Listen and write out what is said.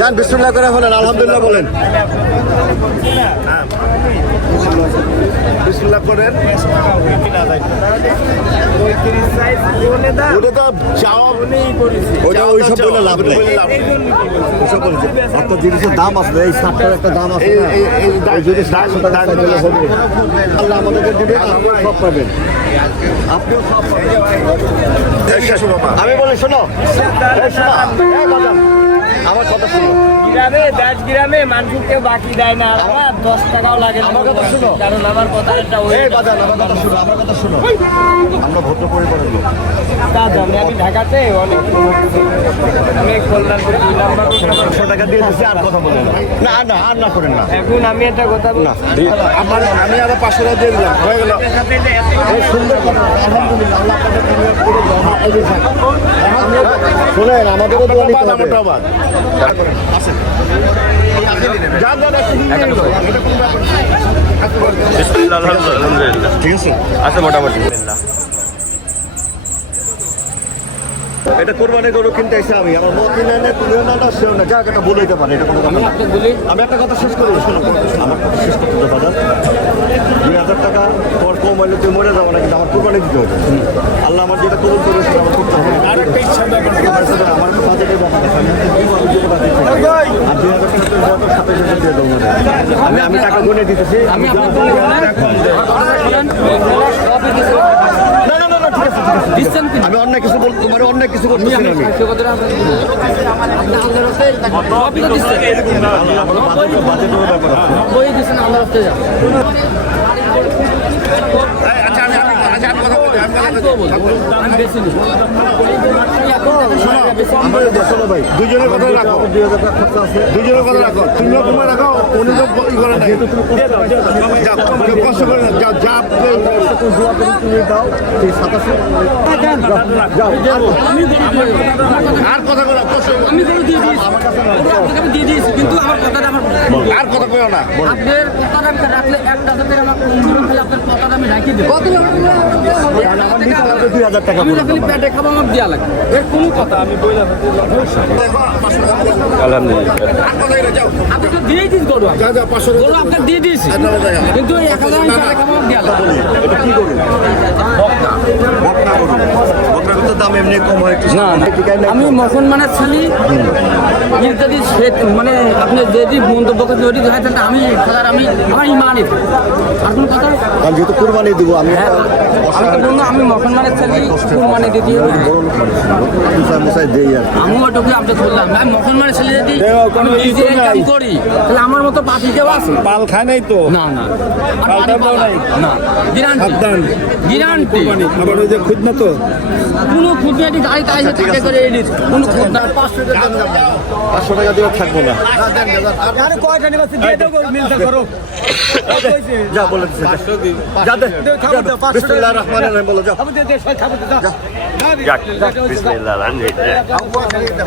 যান বিসমিল্লাহ করে বলেন, আলহামদুলিল্লাহ বলেন। বিসমিল্লাহ করেন। ওটা তো চাওয়া ওটা ওই সব বলে লাভ নেই। একটা জিনিসের দাম আছে, এই শার্টটার একটা দাম আছে। আল্লাহ আমাদেরকে দিবে, আপনিও সব পাবেন, আপনিও সব পাবেন। আমি বলি শোনো, আমার কথা শুনো। গ্রামে 10 গ্রামে মানুষ কেউ বাকি দেয় না, আমার 10 টাকাও লাগে না। আমার কথা শুনো, কারণ আমার কথা একটা আমার কথা শুনো, আমার কথা শুনো। আমরা ভদ্র পরিবারের লোক। তা জানি আমি ঢাকাতে অনেক কল্যাণপুরে 100 টাকা দিয়ে দিচ্ছি, আর কথা বলেন না, না আর না করেন না। এখন আমি একটা কথা বলি, আমি আরো 500 টাকা দিয়ে দিলাম, হয়ে গেল। সুন্দর কথা, আলহামদুলিল্লাহ। আল্লাহ আপনাদের দুনিয়ার করে শোনেন, আমাদেরও দোয়া নিতে হবে। আসেন আলহামদুলিল্লাহ ঠিক আছে, আছে মোটামুটি। এটা কোরবানি গরু কিনতে এসে আমি আমার মত কিনে এনে তুমিও না সেও না, যাক এটা বলে দিতে পারে। এটা কোনো কথা না। আমি একটা কথা শেষ করবো, শোনো আমার কথা শেষ করতে হবে দাদা। 2000 টাকা তোমার কম হইলে তুমি মরে যাবো না, কিন্তু আমার কোরবানি দিতে হবে। আল্লাহ আমার যেটা কবুল করে সেটা আমার করতে হবে। আমার একটা বাজেটের ব্যাপার আছে, আর 2000 টাকা তো 27,000 দিয়ে দেবো। আমি টাকা গুনে দিতেছি। না না না, ঠিক আছে ঠিক আছে, আমি অন্য কিছু বল, তোমার অন্য কিছু করতেছি না। ভাই দুজনের কথা রাখো, 2000 টাকা খরচা আছে, দুজনের কথা রাখো। তুমিও তোমার রাখো, উনি তো করে না, কষ্ট করে না। যাও যা তুমি দাও, এই 27 আর কথা বলো, আমি করে দিয়ে দিয়েছি, আপনাকে দিয়ে দিয়েছি, কিন্তু আমার কথাটা আমার আর কথা কইও না। আপনার কথাটা আমি রাখলে একটা হাতে আমার আপনার কথাটা আমি রাখি দেবো। আমার নিতে লাগবে 2000 টাকা। আমি খালি পেটে খাবো, আমার দেওয়া লাগবে, এর কোনো কথা আমি বললাম। আলহামদুলিল্লাহ আপনি তো দিয়েই দিন করবো, আপনাকে দিয়ে দিয়েছি, কিন্তু 1000 আমি পেটে খাবো, আমার দেওয়া লাগবে। এটা কি করুন? দাম এমনি কম হয় না আমি মুসলমানের ছেলে, যদি মানে আপনি যদি মন্তব্য করতে যদি হয়, তাহলে আমি খেলার আমি আমার ইমানই আর কোনো কথা। কারণ যেহেতু কুরবানি দেবো আমি, আমি তো বললাম আমি মুসলমানের ছেলে, কুরবানি দিতে মশাই দেই আর আমি ওটুকু আপনি বললাম আমি মুসলমানের ছেলে যদি আমি নিজে ইনকাম করি, তাহলে আমার মতো পাখি কেউ আছে? পাল খায় নাই তো, না না না, গ্যারান্টি গ্যারান্টি। আবার ওই যে খুদ না তো কোনো খুঁটিয়াটি গাড়ি তাই থাকে করে এডিট কোনো খুঁট না। 500 টাকা দিয়ে থাকবো না। আরে কয়টা নিবাস দিয়ে দাও, মিলতে করো। যা বলে দিছে, যা দে। বিসমিল্লাহির রহমানির রহিম বলো, যাও। খাবো দে, খাবো দে, যাক বিসমিল্লাহ আলহামদুলিল্লাহ।